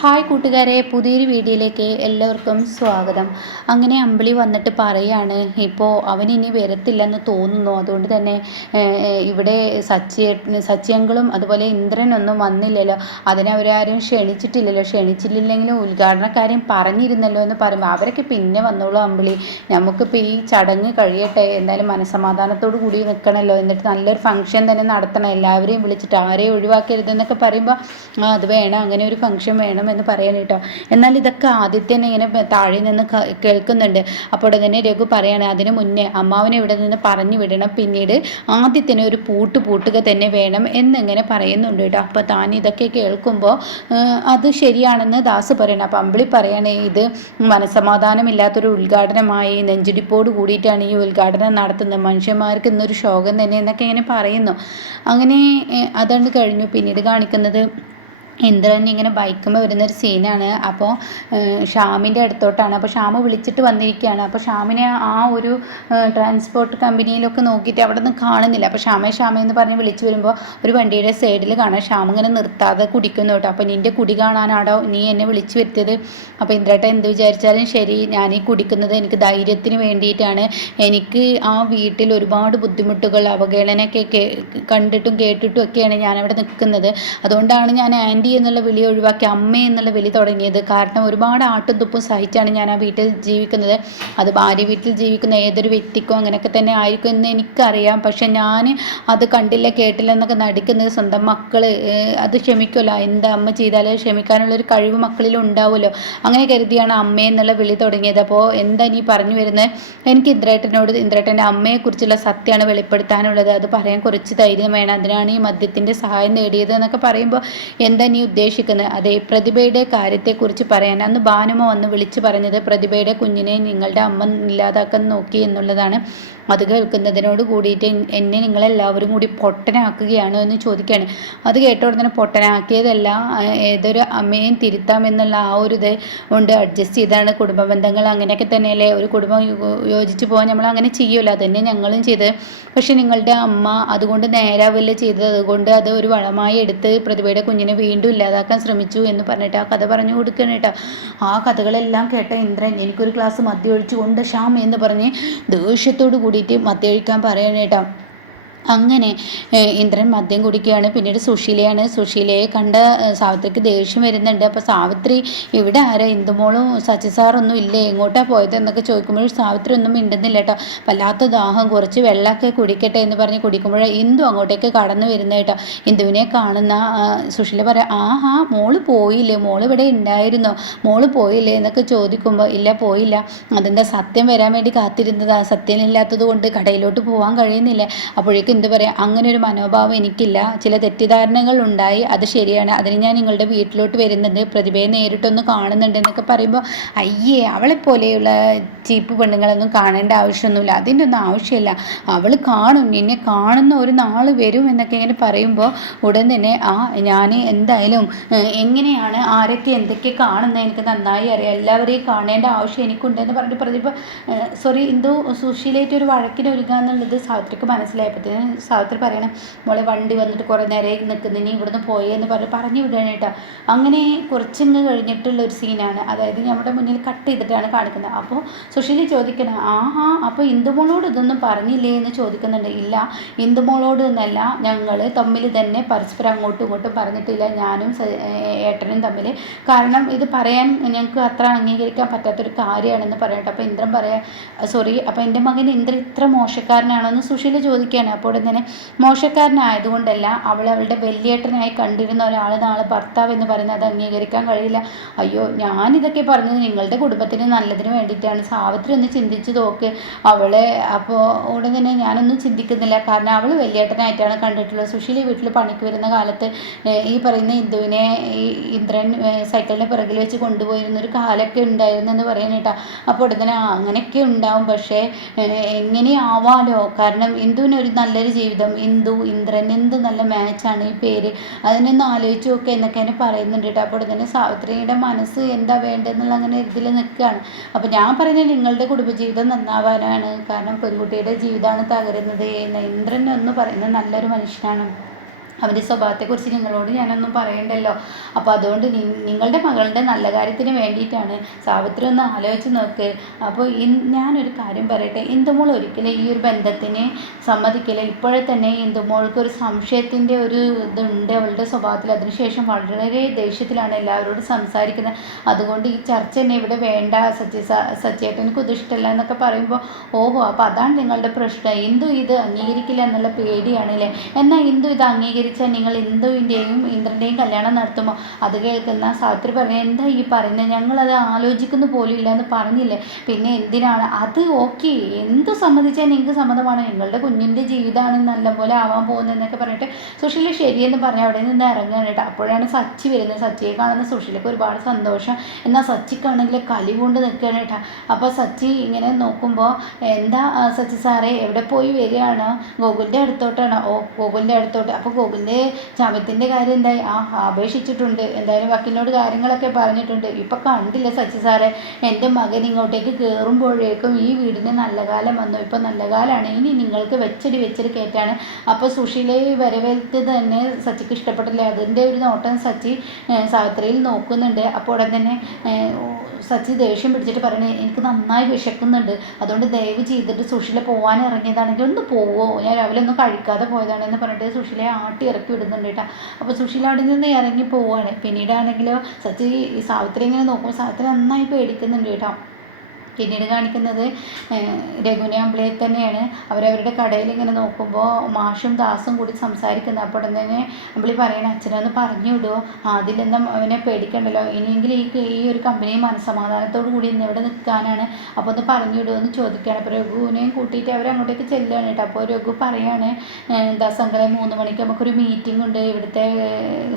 Hi കൂട്ടുകാരെ, പുതിയൊരു വീഡിയോയിലേക്ക് എല്ലാവർക്കും സ്വാഗതം. അങ്ങനെ അമ്പിളി വന്നിട്ട് പറയാണ്, ഇപ്പോൾ അവനിനി വരത്തില്ലെന്ന് തോന്നുന്നു. അതുകൊണ്ട് തന്നെ ഇവിടെ സച്ചിയങ്കളും അതുപോലെ ഇന്ദ്രനൊന്നും വന്നില്ലല്ലോ, അതിനെ അവരാരും ക്ഷണിച്ചിട്ടില്ലല്ലോ. ക്ഷണിച്ചില്ലെങ്കിലും ഉദ്ഘാടനക്കാര്യം പറഞ്ഞിരുന്നല്ലോ എന്ന് പറയുമ്പോൾ അവരൊക്കെ പിന്നെ വന്നോളൂ അമ്പിളി, നമുക്കിപ്പോൾ ഈ ചടങ്ങ് കഴിയട്ടെ, എന്തായാലും മനസ്സമാധാനത്തോടു കൂടി നിൽക്കണമല്ലോ, എന്നിട്ട് നല്ലൊരു ഫംഗ്ഷൻ തന്നെ നടത്തണം, എല്ലാവരെയും വിളിച്ചിട്ട് ആരെയും ഒഴിവാക്കരുതെന്നൊക്കെ പറയുമ്പോൾ അത് വേണം, അങ്ങനെ ഒരു ഫംഗ്ഷൻ വേണം എന്ന് പറയാൻ കേട്ടോ. എന്നാൽ ഇതൊക്കെ ആദിത്യൻ ഇങ്ങനെ താഴെ നിന്ന് കേൾക്കുന്നുണ്ട്. അപ്പോൾ തന്നെ രഘു പറയാണ്, അതിനു മുന്നേ അമ്മാവനെ ഇവിടെ നിന്ന് പറഞ്ഞു വിടണം, പിന്നീട് ആദിത്യനെ ഒരു പൂട്ടുക തന്നെ വേണം എന്നിങ്ങനെ പറയുന്നുണ്ട് കേട്ടോ. അപ്പോൾ താൻ ഇതൊക്കെ കേൾക്കുമ്പോൾ അത് ശരിയാണെന്ന് ദാസ് പറയണം. അപ്പം അമ്പിളി പറയണേ, ഇത് മനസ്സമാധാനമില്ലാത്തൊരു ഉദ്ഘാടനമായി, നെഞ്ചിടിപ്പോട് കൂടിയിട്ടാണ് ഈ ഉദ്ഘാടനം നടത്തുന്നത്, മനുഷ്യന്മാർക്ക് ഇന്നൊരു ശോകം തന്നെ എന്നൊക്കെ ഇങ്ങനെ പറയുന്നു. അങ്ങനെ അതാണ് കഴിഞ്ഞു. പിന്നീട് കാണിക്കുന്നത് ഇന്ദ്രൻ ഇങ്ങനെ ബൈക്കുമ്പോൾ വരുന്നൊരു സീനാണ്. അപ്പോൾ ഷ്യാമിൻ്റെ അടുത്തോട്ടാണ്. അപ്പോൾ ഷ്യാം വിളിച്ചിട്ട് വന്നിരിക്കുകയാണ്. അപ്പോൾ ഷ്യാമിനെ ആ ഒരു ട്രാൻസ്പോർട്ട് കമ്പനിയിലൊക്കെ നോക്കിയിട്ട് അവിടെ നിന്ന് കാണുന്നില്ല. അപ്പോൾ ഷ്യാമേ എന്ന് പറഞ്ഞ് വിളിച്ച് വരുമ്പോൾ ഒരു വണ്ടിയുടെ സൈഡിൽ കാണാം ഷ്യാം ഇങ്ങനെ നിർത്താതെ കുടിക്കുന്നു കേട്ടോ. അപ്പോൾ നിൻ്റെ കുടി കാണാനാടോ നീ എന്നെ വിളിച്ച് വരുത്തിയത്? അപ്പോൾ ഇന്ദ്രേട്ടൻ എന്ത് വിചാരിച്ചാലും ശരി, ഞാൻ ഈ കുടിക്കുന്നത് എനിക്ക് ധൈര്യത്തിന് വേണ്ടിയിട്ടാണ്. എനിക്ക് ആ വീട്ടിൽ ഒരുപാട് ബുദ്ധിമുട്ടുകൾ, അവഹേളനയൊക്കെ കണ്ടിട്ടും കേട്ടിട്ടും ഒക്കെയാണ് ഞാനവിടെ നിൽക്കുന്നത്. അതുകൊണ്ടാണ് ഞാൻ ആൻറ്റി എന്നുള്ള വിളി ഒഴിവാക്കി അമ്മ എന്നുള്ള വിളി തുടങ്ങിയത്. കാരണം ഒരുപാട് ആട്ടും തുപ്പും സഹിച്ചാണ് ഞാൻ ആ വീട്ടിൽ ജീവിക്കുന്നത്. അത് ഭാര്യ വീട്ടിൽ ജീവിക്കുന്ന ഏതൊരു വ്യക്തിക്കും അങ്ങനെയൊക്കെ തന്നെ ആയിരിക്കും എന്ന് എനിക്കറിയാം. പക്ഷെ ഞാൻ അത് കണ്ടില്ല കേട്ടില്ല എന്നൊക്കെ നടിക്കുന്നത് സ്വന്തം മക്കൾ അത് ക്ഷമിക്കുമല്ലോ, എന്താ അമ്മ ചെയ്താലും ക്ഷമിക്കാനുള്ളൊരു കഴിവ് മക്കളിൽ ഉണ്ടാവുമല്ലോ, അങ്ങനെ കരുതിയാണ് അമ്മ എന്നുള്ള വിളി തുടങ്ങിയത്. അപ്പോൾ എന്താ നീ പറഞ്ഞു വരുന്നത്? എനിക്ക് ഇന്ദ്രേട്ടൻ്റെ അമ്മയെക്കുറിച്ചുള്ള സത്യമാണ് വെളിപ്പെടുത്താനുള്ളത്, അത് പറയാൻ കുറച്ച് ധൈര്യം വേണം, അതിനാണ് ഈ മദ്യത്തിൻ്റെ സഹായം നേടിയത് എന്നൊക്കെ പറയുമ്പോൾ എന്താ നീ ഉദ്ദേശിക്കുന്നത്? അതെ, പ്രതിഭയുടെ കാര്യത്തെക്കുറിച്ച് പറയാൻ അന്ന് ഭാനുമ വന്ന് വിളിച്ചു പറഞ്ഞത് പ്രതിഭയുടെ കുഞ്ഞിനെ നിങ്ങളുടെ അമ്മ ഇല്ലാതാക്കാൻ നോക്കി എന്നുള്ളതാണ്. അത് കേൾക്കുന്നതിനോട് കൂടിയിട്ട് എന്നെ നിങ്ങളെല്ലാവരും കൂടി പൊട്ടനാക്കുകയാണോ എന്ന് ചോദിക്കുകയാണ്. അത് കേട്ടോടെ തന്നെ പൊട്ടനാക്കിയതല്ല, ഏതൊരു അമ്മയും തിരുത്താമെന്നുള്ള ആ ഒരു ഇത് കൊണ്ട് അഡ്ജസ്റ്റ് ചെയ്താണ്. കുടുംബ ബന്ധങ്ങൾ അങ്ങനെയൊക്കെ തന്നെയല്ലേ, ഒരു കുടുംബം യോജിച്ച് പോകാൻ നമ്മൾ അങ്ങനെ ചെയ്യുമല്ലോ, അതന്നെ ഞങ്ങളും ചെയ്തത്. പക്ഷെ നിങ്ങളുടെ അമ്മ അതുകൊണ്ട് നേരാവല്ലേ ചെയ്തത്, അതുകൊണ്ട് അത് ഒരു വളമായി എടുത്ത് പ്രതിഭയുടെ കുഞ്ഞിനെ വീണ്ടും ഇല്ലാതാക്കാൻ ശ്രമിച്ചു എന്ന് പറഞ്ഞിട്ട് ആ കഥ പറഞ്ഞു കൊടുക്കണം കേട്ടോ. ആ കഥകളെല്ലാം കേട്ട ഇന്ദ്രൻ എനിക്കൊരു ഗ്ലാസ് മദ്യം ഒഴിച്ചു കൊണ്ട് ഷ്യാം എന്ന് പറഞ്ഞ് ദേഷ്യത്തോട് കൂടിയിട്ട് മദ്യം ഒഴിക്കാൻ പറയണേട്ടോ. അങ്ങനെ ഇന്ദ്രൻ മദ്യം കുടിക്കുകയാണ്. പിന്നീട് സുശീലയെ കണ്ട സാവിത്രിക്ക് ദേഷ്യം വരുന്നുണ്ട്. അപ്പോൾ സാവിത്രി, ഇവിടെ ആരാ, ഇന്ദുമോളും സച്ചി സാറൊന്നും ഇല്ലേ, എങ്ങോട്ടാണ് പോയത് എന്നൊക്കെ ചോദിക്കുമ്പോഴും സാവിത്രി ഒന്നും മിണ്ടുന്നില്ല കേട്ടോ. വല്ലാത്ത ദാഹം, കുറച്ച് വെള്ളമൊക്കെ കുടിക്കട്ടെ എന്ന് പറഞ്ഞ് കുടിക്കുമ്പോഴേ ഇന്ദു അങ്ങോട്ടേക്ക് കടന്നു വരുന്നത് കേട്ടോ. ഇന്ദുവിനെ കാണുന്ന സുശീല പറയാം, ആഹാ മോള് പോയില്ലേ, മോള് ഇവിടെ ഉണ്ടായിരുന്നോ, മോള് പോയില്ലേ എന്നൊക്കെ ചോദിക്കുമ്പോൾ ഇല്ല പോയില്ല, അതെന്താ സത്യം വരാൻ വേണ്ടി കാത്തിരുന്നതാ, സത്യം ഇല്ലാത്തത് കൊണ്ട് കടയിലോട്ട് പോകാൻ കഴിയുന്നില്ല. അപ്പോഴേക്കും എന്ത് പറയാം, അങ്ങനെ ഒരു മനോഭാവം എനിക്കില്ല, ചില തെറ്റിദ്ധാരണകൾ ഉണ്ടായി, അത് ശരിയാണ്, അതിന് ഞാൻ നിങ്ങളുടെ വീട്ടിലോട്ട് വരുന്നുണ്ട്, പ്രതിഭയെ നേരിട്ടൊന്ന് കാണുന്നുണ്ട് എന്നൊക്കെ പറയുമ്പോൾ അയ്യേ, അവളെപ്പോലെയുള്ള ചീപ്പ് പെണ്ണുങ്ങളൊന്നും കാണേണ്ട ആവശ്യമൊന്നുമില്ല, അതിൻ്റെ ഒന്നും ആവശ്യമില്ല, അവൾ കാണും, നിന്നെ കാണുന്ന ഒരു നാൾ വരും എന്നൊക്കെ ഇങ്ങനെ പറയുമ്പോൾ ഉടൻ തന്നെ ഞാൻ എന്തായാലും എങ്ങനെയാണ് ആരൊക്കെ എന്തൊക്കെ കാണുന്നത് എനിക്ക് നന്നായി അറിയാം, എല്ലാവരെയും കാണേണ്ട ആവശ്യം എനിക്കുണ്ടെന്ന് പറഞ്ഞിട്ട് പ്രതിഭ ഇന്ദു സുശീലായിട്ട് ഒരു വഴക്കിന് ഒരുങ്ങുക എന്നുള്ളത് സാവിത്രിക്ക് മനസ്സിലായപ്പോഴത്തേന് സാവിത്രി പറയണം, മോളെ വണ്ടി വന്നിട്ട് കുറേ നേരം നിൽക്കുന്നു, നീ ഇവിടുന്ന് പോയെന്ന് പറഞ്ഞു വിടണം കേട്ടോ. അങ്ങനെ കുറച്ചിങ്ങ് കഴിഞ്ഞിട്ടുള്ള ഒരു സീനാണ്, അതായത് നമ്മുടെ മുന്നിൽ കട്ട് ചെയ്തിട്ടാണ് കാണിക്കുന്നത്. അപ്പോൾ സുശീല ചോദിക്കണം, അപ്പോൾ ഇന്ദുമോളോട് ഇതൊന്നും പറഞ്ഞില്ലേ എന്ന് ചോദിക്കുന്നുണ്ട്. ഇല്ല, ഇന്ദുമോളോട് എന്നല്ല, ഞങ്ങൾ തമ്മിൽ തന്നെ പരസ്പരം അങ്ങോട്ടും ഇങ്ങോട്ടും പറഞ്ഞിട്ടില്ല, ഞാനും ഏട്ടനും തമ്മിൽ, കാരണം ഇത് പറയാൻ ഞങ്ങൾക്ക് അത്ര അംഗീകരിക്കാൻ പറ്റാത്തൊരു കാര്യമാണെന്ന് പറയട്ടെ. അപ്പോൾ ഇന്ദ്രൻ പറയാം, അപ്പോൾ എൻ്റെ മകൻ ഇന്ദ്രൻ ഇത്ര മോശക്കാരനാണോ എന്ന് സുശീല ചോദിക്കുകയാണ്. അപ്പോൾ തന്നെ മോശക്കാരനായതുകൊണ്ടല്ല, അവളുടെ വലിയേട്ടനായി കണ്ടിരുന്ന ഒരാൾ നാളെ ഭർത്താവ് എന്ന് പറയുന്നത് അത് അംഗീകരിക്കാൻ കഴിയില്ല. അയ്യോ, ഞാനിതൊക്കെ പറഞ്ഞത് നിങ്ങളുടെ കുടുംബത്തിന് നല്ലതിന് വേണ്ടിയിട്ടാണ്, സാവിത്രി ഒന്ന് ചിന്തിച്ച് നോക്ക് അവളെ. അപ്പോൾ ഉടൻ തന്നെ ഞാനൊന്നും ചിന്തിക്കുന്നില്ല, കാരണം അവൾ വലിയേട്ടനായിട്ടാണ് കണ്ടിട്ടുള്ളത്. സുശീല വീട്ടിൽ പണിക്ക് വരുന്ന കാലത്ത് ഈ പറയുന്ന ഇന്ദുവിനെ ഈ ഇന്ദ്രൻ സൈക്കിളിൻ്റെ പിറകിൽ വെച്ച് കൊണ്ടുപോയിരുന്നൊരു കാലൊക്കെ ഉണ്ടായിരുന്നു എന്ന് പറയാനേട്ടാ. അപ്പോൾ ഉടൻ തന്നെ അങ്ങനെയൊക്കെ ഉണ്ടാവും, പക്ഷേ എങ്ങനെയാവാലോ, കാരണം ഇന്ദുവിനൊരു നല്ലൊരു ജീവിതം, ഇന്ദ്രൻ എന്ത് നല്ല മാച്ചാണ് ഈ പേര്, അതിനൊന്ന് ആലോചിച്ച് നോക്കുക എന്നൊക്കെ എന്നെ പറയുന്നുണ്ട് കേട്ടോ. അപ്പോൾ തന്നെ സാവിത്രിയുടെ മനസ്സ് എന്താ വേണ്ടതെന്നുള്ള അങ്ങനെ ഇതിൽ നിൽക്കുകയാണ്. അപ്പോൾ ഞാൻ പറയുന്നത് നിങ്ങളുടെ കുടുംബജീവിതം നന്നാവാനാണ്, കാരണം പെൺകുട്ടിയുടെ ജീവിതമാണ് തകരുന്നത്. ഇന്ദ്രൻ എന്ന് പറയുന്നത് നല്ലൊരു മനുഷ്യനാണ്, അവൻ്റെ സ്വഭാവത്തെക്കുറിച്ച് നിങ്ങളോട് ഞാനൊന്നും പറയണ്ടല്ലോ. അപ്പോൾ അതുകൊണ്ട് നിങ്ങളുടെ മകളുടെ നല്ല കാര്യത്തിന് വേണ്ടിയിട്ടാണ്. സാവിത്രി ഒന്ന് ആലോചിച്ച് നോക്ക്. അപ്പോൾ ഞാനൊരു കാര്യം പറയട്ടെ, ഇന്ദുമോൾ ഒരിക്കലും ഈ ഒരു ബന്ധത്തിന് സമ്മതിക്കില്ല. ഇപ്പോഴെ തന്നെ ഇന്ദുമോൾക്ക് ഒരു സംശയത്തിൻ്റെ ഒരു ഇതുണ്ട് അവളുടെ സ്വഭാവത്തിൽ. അതിനുശേഷം വളരെ ദേഷ്യത്തിലാണ് എല്ലാവരോടും സംസാരിക്കുന്നത്. അതുകൊണ്ട് ഈ ചർച്ച തന്നെ ഇവിടെ വേണ്ട, സച്ചേട്ടനക്ക് ഇത് ഇഷ്ടമല്ല എന്നൊക്കെ പറയുമ്പോൾ ഓഹോ അപ്പോൾ അതാണ് നിങ്ങളുടെ പ്രശ്നം. ഇന്ദു ഇത് അംഗീകരിക്കില്ല എന്നുള്ള പേടിയാണല്ലേ. എന്നാൽ ഇന്ദു ഇത് അംഗീകരിച്ചാൽ നിങ്ങൾ ഇന്ദുവിൻ്റെയും ഇന്ദ്രൻ്റെയും കല്യാണം നടത്തുമ്പോൾ അത് കേൾക്കുന്ന സാവിത്രി പറയാം, എന്താ ഈ പറയുന്നത്, ഞങ്ങളത് ആലോചിക്കുന്നു പോലും ഇല്ല എന്ന് പറഞ്ഞില്ലേ, പിന്നെ എന്തിനാണ് അത്? ഓക്കെ, എന്ത് സമ്മതിച്ചാൽ നിങ്ങൾക്ക് സമ്മതമാണ്, നിങ്ങളുടെ കുഞ്ഞിൻ്റെ ജീവിതമാണ് നല്ലപോലെ ആവാൻ പോകുന്നതെന്നൊക്കെ പറഞ്ഞിട്ട് സുശീല ശരിയെന്ന് പറഞ്ഞ് അവിടെ നിന്ന് ഇറങ്ങുകയാണ് കേട്ടോ. അപ്പോഴാണ് സച്ചി വരുന്നത്. സച്ചിയെ കാണുന്ന സുശീലക്ക് ഒരുപാട് സന്തോഷം. എന്നാൽ സച്ചിക്കാണെങ്കിൽ കലി കൊണ്ട് നിൽക്കുകയാണ് കേട്ടോ. അപ്പോൾ സച്ചി ഇങ്ങനെ നോക്കുമ്പോൾ എന്താ സച്ചി സാറേ എവിടെ പോയി വരികയാണോ? ഗോകുലിൻ്റെ അടുത്തോട്ടാണോ? ഓ ഗോകുലിൻ്റെ അടുത്തോട്ട്. അപ്പോൾ ഗോകുലിൻ്റെ ജാമ്യത്തിൻ്റെ കാര്യം എന്തായി? അപേക്ഷിച്ചിട്ടുണ്ട്, എന്തായാലും വക്കീലിനോട് കാര്യങ്ങളൊക്കെ പറഞ്ഞിട്ടുണ്ട്. ഇപ്പം കണ്ടില്ല സച്ചി സാറേ, എൻ്റെ മകൻ ഇങ്ങോട്ടേക്ക് കയറുമ്പോഴേക്കും ഈ വീടിന് നല്ല കാലം വന്നു. ഇപ്പം നല്ല കാലമാണ്, ഇനി നിങ്ങൾക്ക് വെച്ചടി കയറ്റാണ്. അപ്പോൾ സുശീലയെ വരവേൽത്ത് തന്നെ സച്ചിക്ക് ഇഷ്ടപ്പെട്ടില്ല. അതിൻ്റെ ഒരു നോട്ടം സച്ചി സാവിത്രിയിൽ നോക്കുന്നുണ്ട്. അപ്പോൾ ഉടൻ തന്നെ സച്ചി ദേഷ്യം പിടിച്ചിട്ട് പറയണേ, എനിക്ക് നന്നായി വിശക്കുന്നുണ്ട്, അതുകൊണ്ട് ദയവ് ചെയ്തിട്ട് സുശീല പോകാൻ ഇറങ്ങിയതാണെങ്കിൽ ഒന്ന് പോവോ, ഞാൻ രാവിലെ ഒന്നും കഴിക്കാതെ പോയതാണെന്ന് പറഞ്ഞിട്ട് സുശീലയെ ആട്ടി ഇറക്കി വിടുന്നുണ്ട് കേട്ടോ. അപ്പോൾ സുശീല അവിടെ നിന്ന് ഇറങ്ങി പോവുകയാണ്. പിന്നീടാണെങ്കിലോ സച്ചി സാവിത്രി ഇങ്ങനെ നോക്കുമ്പോൾ സാവിത്രി നന്നായി പേടിക്കുന്നുണ്ട് കേട്ടോ. പിന്നീട് കാണിക്കുന്നത് രഘുവിനെ അമ്പിളിയെ തന്നെയാണ്. അവരവരുടെ കടയിൽ ഇങ്ങനെ നോക്കുമ്പോൾ മാഷും ദാസും കൂടി സംസാരിക്കുന്നത്. അപ്പോൾ തന്നെ അമ്പിളി പറയണേ, അച്ഛനൊന്ന് പറഞ്ഞു വിടുമോ, അതിലെന്താ അവനെ പേടിക്കണ്ടല്ലോ, ഇനിയെങ്കിലും ഈ ഒരു കമ്പനി മനസ്സമാധാനത്തോടു കൂടി ഇന്ന് ഇവിടെ നിൽക്കാനാണ്, അപ്പോൾ ഒന്ന് പറഞ്ഞു വിടുമോ എന്ന് ചോദിക്കുകയാണ്. അപ്പോൾ രഘുവിനെയും കൂട്ടിയിട്ട് അവരങ്ങോട്ടേക്ക് ചെല്ലുകയാണ് കേട്ടോ. അപ്പോൾ രഘു പറയാണ്, ദാസങ്ങളെ 3 മണിക്ക് നമുക്കൊരു മീറ്റിംഗ് ഉണ്ട്, ഇവിടുത്തെ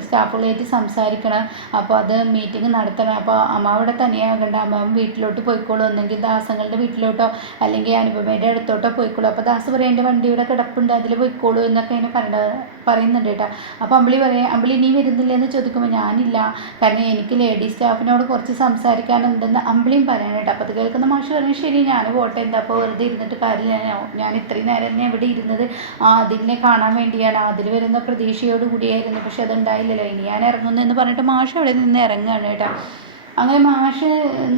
സ്റ്റാഫുകളായിട്ട് സംസാരിക്കണം, അപ്പോൾ അത് മീറ്റിംഗ് നടത്തണം, അപ്പോൾ അമ്മ അവിടെ തനിയാകണ്ട, അമ്മ വീട്ടിലോട്ട് പോയിക്കോളൂ, ഒന്നെങ്കിൽ ദാസങ്ങളുടെ വീട്ടിലോട്ടോ അല്ലെങ്കിൽ അനുപമയുടെ അടുത്തോട്ടോ പോയിക്കോളൂ. അപ്പോൾ ദാസ് പറയാം, എൻ്റെ വണ്ടി ഇവിടെ കിടപ്പുണ്ട്, അതിൽ പോയിക്കോളൂ എന്നൊക്കെ അതിനെ പറയുന്നുണ്ട് കേട്ടോ. അപ്പോൾ അമ്പിളി പറയാം, അമ്പിളി നീ വരുന്നില്ല എന്ന് ചോദിക്കുമ്പോൾ ഞാനില്ല, കാരണം എനിക്ക് ലേഡി സ്റ്റാഫിനോട് കുറച്ച് സംസാരിക്കാനുണ്ടെന്ന് അമ്പിളിയും പറയാൻ കേട്ടോ. അപ്പോൾ അത് കേൾക്കുന്ന മാഷ് പറഞ്ഞു, ശരി ഞാൻ പോട്ടെ, എന്താ അപ്പോൾ വെറുതെ ഇരുന്നിട്ട് കാര്യമില്ല, ഞാൻ ഇത്രയും നേരം തന്നെ ഇവിടെ ഇരുന്നത് അതിനെ കാണാൻ വേണ്ടിയാണ്, അതിൽ വരുന്ന പ്രതീക്ഷയോട് കൂടിയായിരുന്നു, പക്ഷെ അതുണ്ടായില്ലല്ലോ, ഇനി ഞാൻ ഇറങ്ങുന്നു എന്ന് പറഞ്ഞിട്ട് മാഷ് അവിടെ നിന്ന് ഇറങ്ങുകയാണ് കേട്ടോ. അങ്ങനെ മാഷ്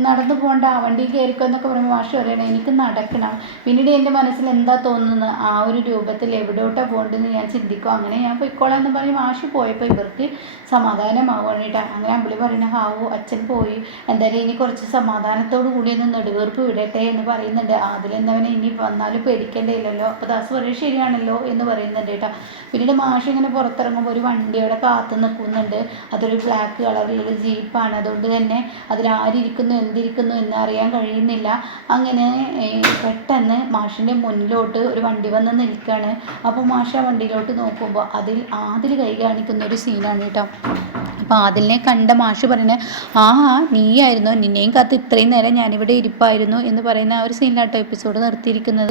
നടന്നു പോകണ്ട, വണ്ടി കയറിക്കോ എന്നൊക്കെ പറയുമ്പോൾ മാഷ് പറയണേ, എനിക്ക് നടക്കണം. പിന്നീട് എൻ്റെ മനസ്സിൽ എന്താ തോന്നുന്നത്, ആ ഒരു രൂപത്തിൽ എവിടോട്ടാണ് പോകേണ്ടതെന്ന് ഞാൻ ചിന്തിക്കും, അങ്ങനെ ഞാൻ പോയിക്കോളാം എന്ന് പറഞ്ഞ് മാഷ് പോയപ്പോൾ ഇവർക്ക് സമാധാനമാവുകയാണ് കേട്ടോ. അങ്ങനെ അമ്പിളി പറയുന്ന, ഹാവു അച്ഛൻ പോയി, എന്തായാലും ഇനി കുറച്ച് സമാധാനത്തോടു കൂടി ഒന്ന് നെടുവീർപ്പ് വിടട്ടെ എന്ന് പറയുന്നുണ്ട്. അതിലെന്തവനെ ഇനി വന്നാലും പേടിക്കേണ്ടതില്ലല്ലോ. അപ്പോൾ ദാസ് പറയും, ശരിയാണല്ലോ എന്ന് പറയുന്നുണ്ട് കേട്ടോ. പിന്നീട് മാഷ് ഇങ്ങനെ പുറത്തിറങ്ങുമ്പോൾ ഒരു വണ്ടി അവിടെ കാത്തു നിൽക്കുന്നുണ്ട്. അതൊരു ബ്ലാക്ക് കളറിലൊരു ജീപ്പാണ്, അതുകൊണ്ട് തന്നെ അതിലാരിയ്ക്കുന്നു എന്തിരിക്കുന്നു എന്നറിയാൻ കഴിയുന്നില്ല. അങ്ങനെ പെട്ടെന്ന് മാഷിൻ്റെ മുന്നിലോട്ട് ഒരു വണ്ടി വന്ന് നിൽക്കുകയാണ്. അപ്പോൾ മാഷ് ആ വണ്ടിയിലോട്ട് നോക്കുമ്പോൾ അതിൽ കൈ കാണിക്കുന്ന ഒരു സീനാണ് കേട്ടോ. അപ്പോൾ ആദിലിനെ കണ്ട മാഷ് പറയുന്നത്, നീയായിരുന്നു, നിന്നെയും കാത്ത് ഇത്രയും നേരം ഞാനിവിടെ ഇരിപ്പായിരുന്നു എന്ന് പറയുന്ന ആ ഒരു സീനിലാട്ടോ എപ്പിസോഡ് നിർത്തിയിരിക്കുന്നത്.